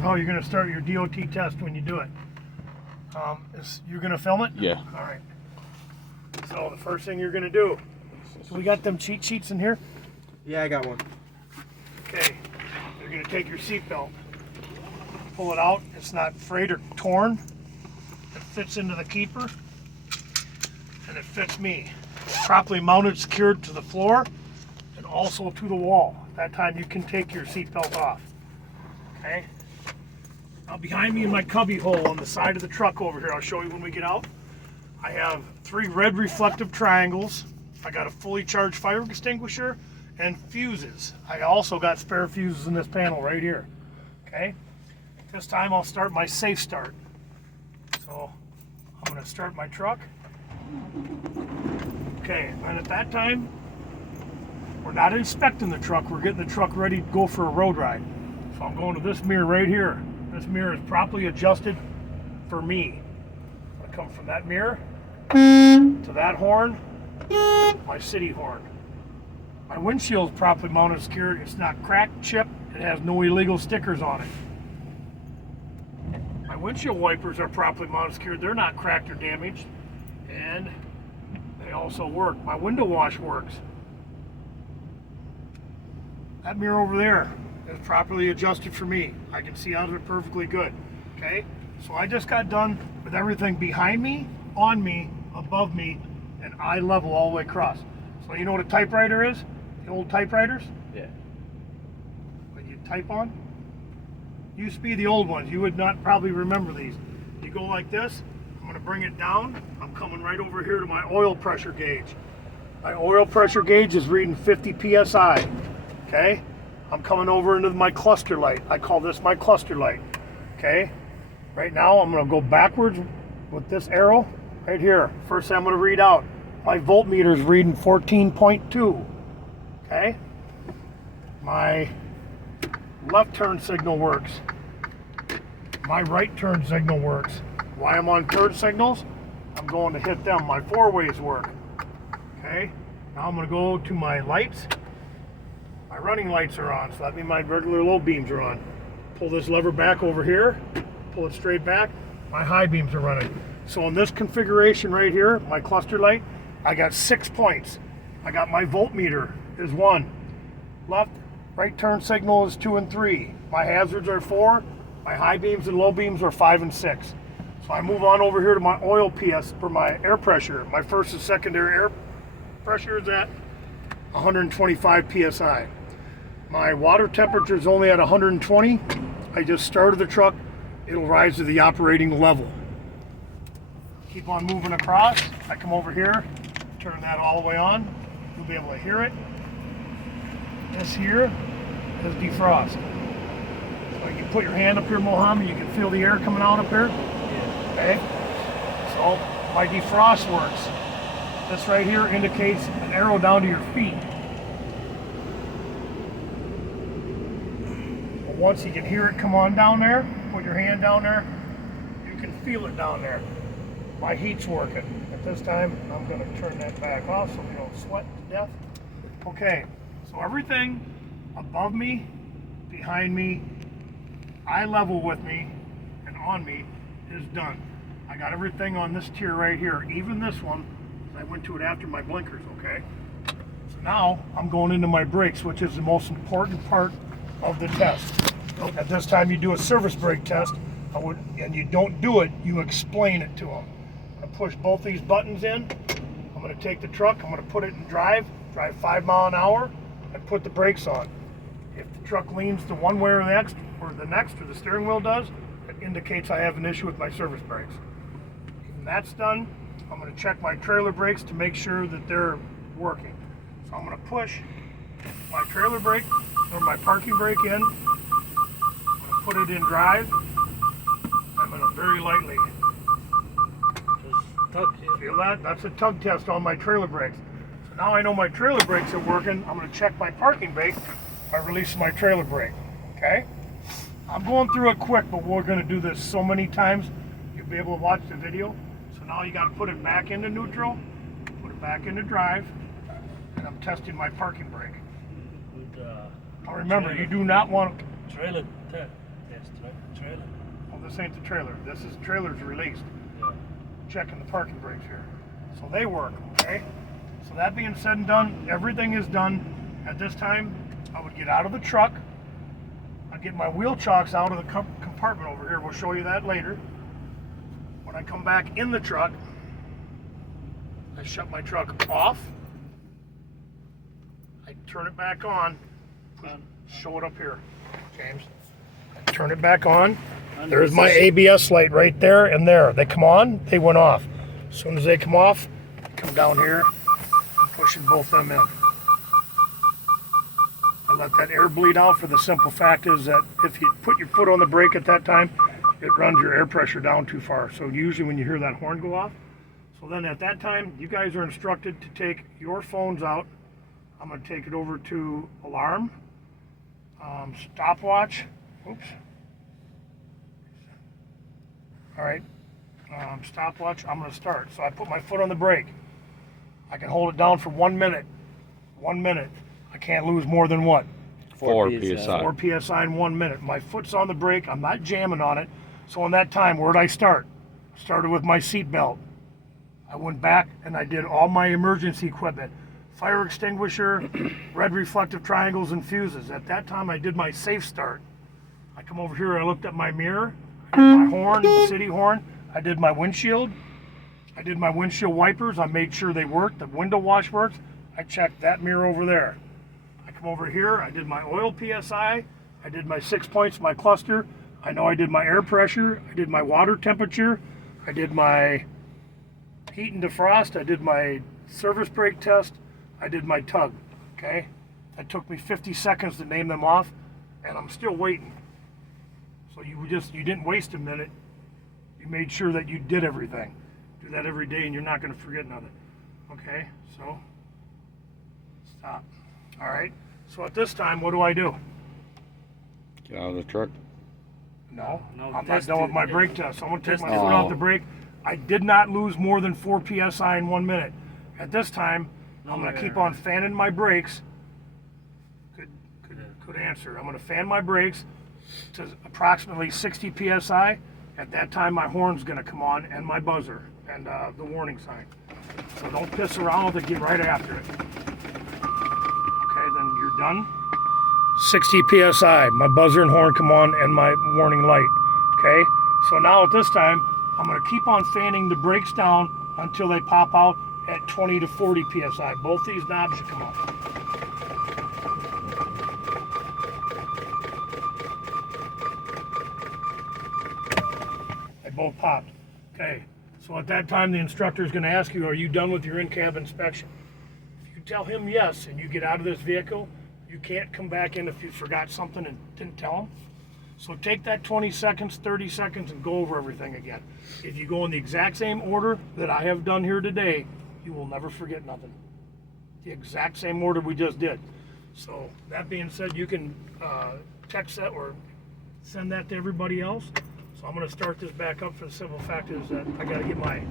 how you're going to start your DOT test when you do it. You're going to film it? Yeah. All right. So the first thing you're going to do, so we got them cheat sheets in here? Yeah, I got one. Okay. You're going to take your seatbelt, pull it out. It's not frayed or torn. It fits into the keeper, and it fits me. It's properly mounted, secured to the floor, and also to the wall. At that time, you can take your seatbelt off. Okay. Now behind me in my cubby hole on the side of the truck over here, I'll show you when we get out. I have 3 red reflective triangles. I got a fully charged fire extinguisher and fuses. I also got spare fuses in this panel right here. Okay. This time I'll start my safe start. So I'm going to start my truck. Okay, and at that time, we're not inspecting the truck. We're getting the truck ready to go for a road ride. So I'm going to this mirror right here. This mirror is properly adjusted for me. I'm going to come from that mirror to that horn, my city horn. My windshield is properly mounted, secured. It's not cracked, chipped. It has no illegal stickers on it. My windshield wipers are properly mounted, secured. They're not cracked or damaged. And they also work. My window wash works. That mirror over there is properly adjusted for me. I can see out of it perfectly good. Okay? So I just got done with everything behind me, on me, above me, and eye level all the way across. So you know what a typewriter is? The old typewriters? Yeah. What you type on? Used to be the old ones. You would not probably remember these. You go like this. I'm going to bring it down. I'm coming right over here to my oil pressure gauge. My oil pressure gauge is reading 50 psi. Okay? I'm coming over into my cluster light. I call this my cluster light. Okay? Right now I'm going to go backwards with this arrow right here. First thing I'm going to read out. My voltmeter is reading 14.2. Okay? My left turn signal works. My right turn signal works. Why I'm on turn signals, I'm going to hit them. My 4-ways work. Okay? Now I'm going to go to my lights. My running lights are on, so that means my regular low beams are on. Pull this lever back over here, pull it straight back, my high beams are running. So in this configuration right here, my cluster light, I got 6 points. I got my voltmeter is 1. Left, right turn signal is 2 and 3. My hazards are 4. My high beams and low beams are 5 and 6. So I move on over here to my oil PS for my air pressure. My first and secondary air pressure is at 125 psi. My water temperature is only at 120. I just started the truck. It'll rise to the operating level. Keep on moving across. I come over here, turn that all the way on. You'll be able to hear it. This here is defrost. So you can put your hand up here, Mohammed. You can feel the air coming out up here. Okay. So my defrost works. This right here indicates an arrow down to your feet. Once you can hear it come on down there, put your hand down there, you can feel it down there. My heat's working. At this time, I'm going to turn that back off so we don't sweat to death. Okay, so everything above me, behind me, eye level with me, and on me is done. I got everything on this tier right here, even this one. I went to it after my blinkers, okay? So now I'm going into my brakes, which is the most important part of the test. At this time you do a service brake test, and you don't do it, you explain it to them. I'm going to push both these buttons in. I'm going to take the truck, I'm going to put it in drive 5 miles an hour, and put the brakes on. If the truck leans to one way or the next, or the steering wheel does, it indicates I have an issue with my service brakes. When that's done, I'm going to check my trailer brakes to make sure that they're working. So I'm going to push my trailer brake or my parking brake in. I'm going to put it in drive. I'm going to very lightly. Just tug. Feel that? That's a tug test on my trailer brakes. So now I know my trailer brakes are working. I'm going to check my parking brake by releasing my trailer brake. Okay? I'm going through it quick, but we're going to do this so many times you'll be able to watch the video. So now you got to put it back into neutral, put it back into drive, and I'm testing my parking brake. Now remember, you do not want trailer test. Yeah. trailer. Oh, this ain't the trailer. This is trailer's released. Yeah. Checking the parking brakes here. So they work, okay? So that being said and done, everything is done. At this time, I would get out of the truck. I'd get my wheel chocks out of the compartment over here. We'll show you that later. When I come back in the truck, I shut my truck off. I turn it back on. Show it up here, James. I turn it back on. There's my ABS light right there and there. They come on, they went off. As soon as they come off, I come down here, I'm pushing both of them in. I let that air bleed out for the simple fact is that if you put your foot on the brake at that time, it runs your air pressure down too far. So usually when you hear that horn go off, so then at that time, you guys are instructed to take your phones out. I'm going to take it over to alarm, stopwatch, oops. All right, stopwatch, I'm going to start. So I put my foot on the brake. I can hold it down for 1 minute. 1 minute. I can't lose more than what? 4 PSI. 4 PSI in 1 minute. My foot's on the brake. I'm not jamming on it. So in that time, where'd I start? Started with my seat belt. I went back and I did all my emergency equipment. Fire extinguisher, red reflective triangles, and fuses. At that time, I did my safe start. I come over here, I looked at my mirror, I did my horn, the city horn. I did my windshield. I did my windshield wipers. I made sure they worked. The window wash works. I checked that mirror over there. I come over here, I did my oil PSI. I did my 6 points, my cluster. I know I did my air pressure. I did my water temperature. I did my heat and defrost. I did my service brake test. I did my tug, okay? That took me 50 seconds to name them off, and I'm still waiting. So you didn't waste a minute. You made sure that you did everything. Do that every day and you're not gonna forget nothing. Okay, so, stop. All right, so at this time, what do I do? Get out of the truck. No, I'm not done with my brake test. I'm gonna take my foot off the brake. I did not lose more than 4 PSI in 1 minute. At this time, I'm gonna keep on fanning my brakes. Good answer. I'm gonna fan my brakes to approximately 60 PSI. At that time, my horn's gonna come on and my buzzer and the warning sign. So don't piss around with it, get right after it. Okay, then you're done. 60 PSI, my buzzer and horn come on and my warning light. Okay, so now at this time, I'm gonna keep on fanning the brakes down until they pop out at 20 to 40 PSI. Both these knobs should come out. They both popped. Okay, so at that time the instructor is going to ask you, are you done with your in-cab inspection? If you tell him yes and you get out of this vehicle, you can't come back in if you forgot something and didn't tell him. So take that 20 seconds, 30 seconds and go over everything again. If you go in the exact same order that I have done here today, you will never forget nothing. The exact same order we just did. So that being said, you can text that or send that to everybody else. So I'm going to start this back up for the simple fact is that I got to get my